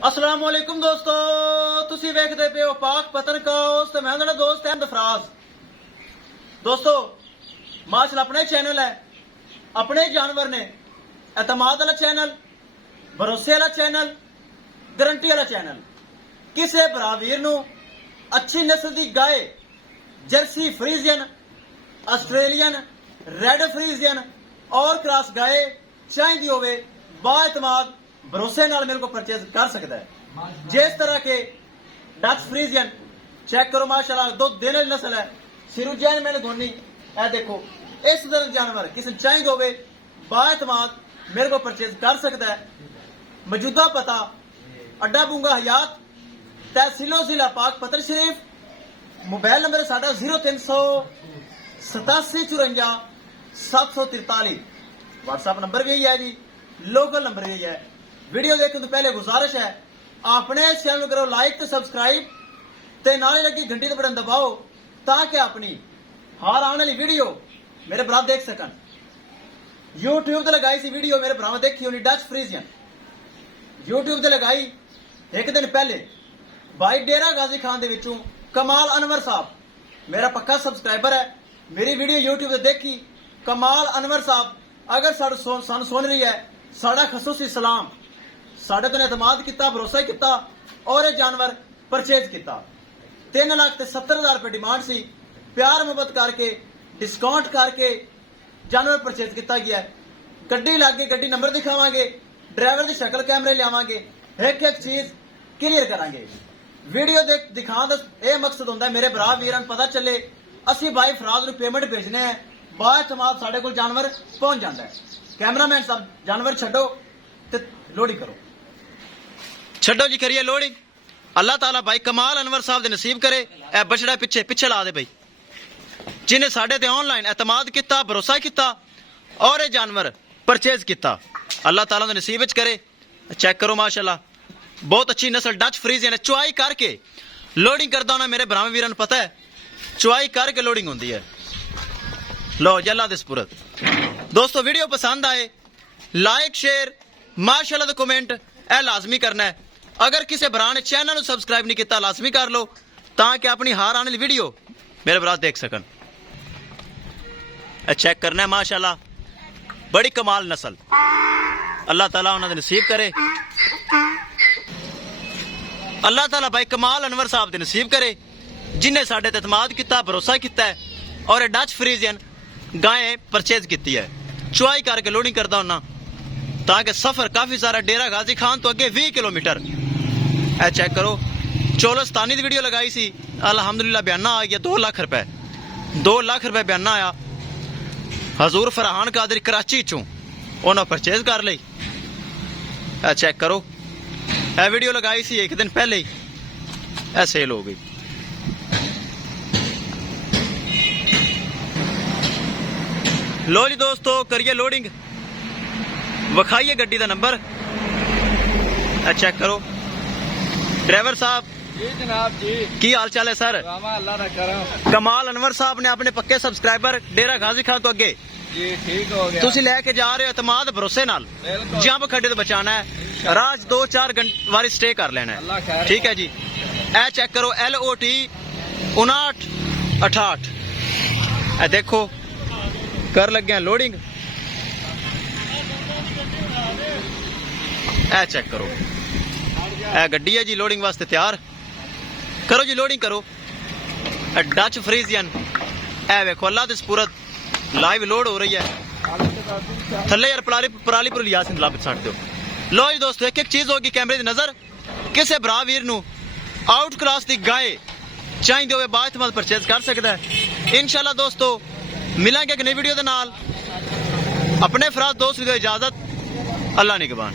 अस्सलाम वालेकुम दोस्तों, तुसी वेखदे पे हो पाक पतन काउस ते मैं तुहाडा दोस्त अहमद फराज। दोस्तों माशाअल्लाह अपने चैनल है, अपने जानवर ने, एतमाद वाला चैनल, भरोसे वाला चैनल, गारंटी वाला चैनल। किसी भरा वीर नू अच्छी नस्ल की गाय Jersey Friesian, Australian, red Friesian और क्रॉस गाय चाहिए होवे बाएतमाद भरोसे नाल मेरे को परचेज कर सकता है। जिस तरह के डच फ्रीजियन चेक करो माशाल्लाह, दो दिन वाली नस्ल है, सिरुजैन मैंने धोनी है। देखो इस तरह जानवर किसी चाहिए होवे बाएतमाद मेरे को परचेज कर सकता है। मौजूदा पता अड्डा बूंगा हयात, तहसीलो जिला पाक पतन शरीफ। मोबाइल नंबर साडा 0300 87 54 743। व्हाट्सएप नंबर भी यही है जी, लोकल नंबर भी यही है। वीडियो देखने तो पहले गुजारिश है अपने इस चैनल करो लाइक तो सब्सक्राइब ते नाले लगी घंटी के बटन दबाओ ताकि अपनी हर आने वाली वीडियो मेरे भरा देख सकन। यूट्यूब ते लगाई सी वीडियो मेरे भरा देखी होनी डच फ्रीजियन, यूट्यूब ते लगाई एक दिन पहले भाई डेरा गाजी खान दे विचों कमाल अनवर साहब मेरा पक्का सब्सक्राइबर है। मेरी वीडियो यूट्यूब ते देखी कमाल अनवर साहब, अगर सन सुन रही है साड़ा खसूसी सलाम, साढ़े तो एतमाद किया, भरोसा किया और ये जानवर परचेज किया। 3,70,000 रुपए डिमांड सी, प्यार मुहब्बत करके डिस्काउंट करके जानवर परचेज किया गया है। गड्डी लागे, गड्डी नंबर दिखावांगे, ड्राइवर की शक्ल कैमरे लियावांगे, एक एक चीज क्लियर करांगे। वीडियो दिखाने का यह मकसद होंदा है मेरे भरा वीरां पता चले असी भाई फराज नूं पेमेंट भेजने हैं, बाएतमाद साडे कोल जानवर पहुंच जाता है। कैमरामैन साहब जानवर छड्डो ते लोडिंग करो। छड्डो जी, करिए लोडिंग। अल्लाह ताला भाई कमाल अनवर साहब दे नसीब करे। ए बछड़ा पिछे पिछे ला दे भाई, जिन्हें साडे ते ऑनलाइन एतमाद किया, भरोसा किया और ये जानवर परचेज किया। अल्लाह ताला दे नसीब विच करे। चेक करो माशाल्लाह, बहुत अच्छी नस्ल डच फ्रीजियन है। चुआई करके लोडिंग करदा होना मेरे भरावां वीरां नूं पता है, चुआई करके लोडिंग होंदी है। लो जी अल्लाह दे सुपुरद। दोस्तों वीडियो पसंद आए लाइक शेयर माशाल्लाह तो कमेंट ए लाजमी करना है। अगर किसी भरा ने चैनल को सब्सक्राइब नहीं किया लाजमी कर लो ताकि अपनी हार आने वाली वीडियो मेरे भरा देख सकन। चेक करना है माशाल्लाह, बड़ी कमाल नस्ल। अल्लाह ताला उन्होंने नसीब करे। अल्लाह ताला भाई कमाल अनवर साहब दे नसीब करे जिन्हें साडे ते एतमाद किया, भरोसा किया है और डच फ्रीजियन गाय परचेज की है। चुआई करके लोडिंग करता होना ताकि सफर काफी सारा डेरा गाजी खान तो अगे 20 किलोमीटर। ए चेक करो चोलस्तानी की वीडियो लगाई सी, अल्हम्दुलिल्लाह बयाना आ गया 2 लाख रुपए, 2 लाख रुपए बयाना आया। हजूर फरहान कादर कराची चों उन्होंने परचेज कर ली। ए चेक करो ए वीडियो लगाई सी एक दिन पहले ही, ए सेल हो गई। लो जी दोस्तों करिए लोडिंग, विखाइए गड्डी का नंबर। चेक करो ड्राइवर साहब जी जनाब जी, की हाल चाल है सर? अल्लाह ना करम। कमाल अनवर साहब ने अपने पक्के सब्सक्राइबर डेरा गाजी खान तो अगे जी ठीक हो गया। तुसी लेके जा रहे हो एतमाद भरोसे नाल, जंप खड्डे तो बचाना है, राज 2-4 वारी स्टे कर लेना है। ठीक है जी। ए चेक करो LOT 5968। ए देखो कर लगे हैं लोडिंग। ए चेक करो ए गड्डी है जी लोडिंग वास्ते तैयार। करो जी लोडिंग करो। डच फ्रीजियन ए वेखो अल्लाह दे सुपुरद लाइव लोड हो रही है। थल्ले यार पराली पुरली यासिन लब छट दो। लो जी दोस्तों एक एक चीज होगी कैमरे की नजर। किसी भरा वीर नू आउट क्लास की गाय चाहिए होवे बाएतमाद परचेज कर सकता है। इंशाल्लाह दोस्तों मिलेंगे एक नई वीडियो के नाल। अपने फराज दोस्त की इजाजत, अल्लाह निगहबान।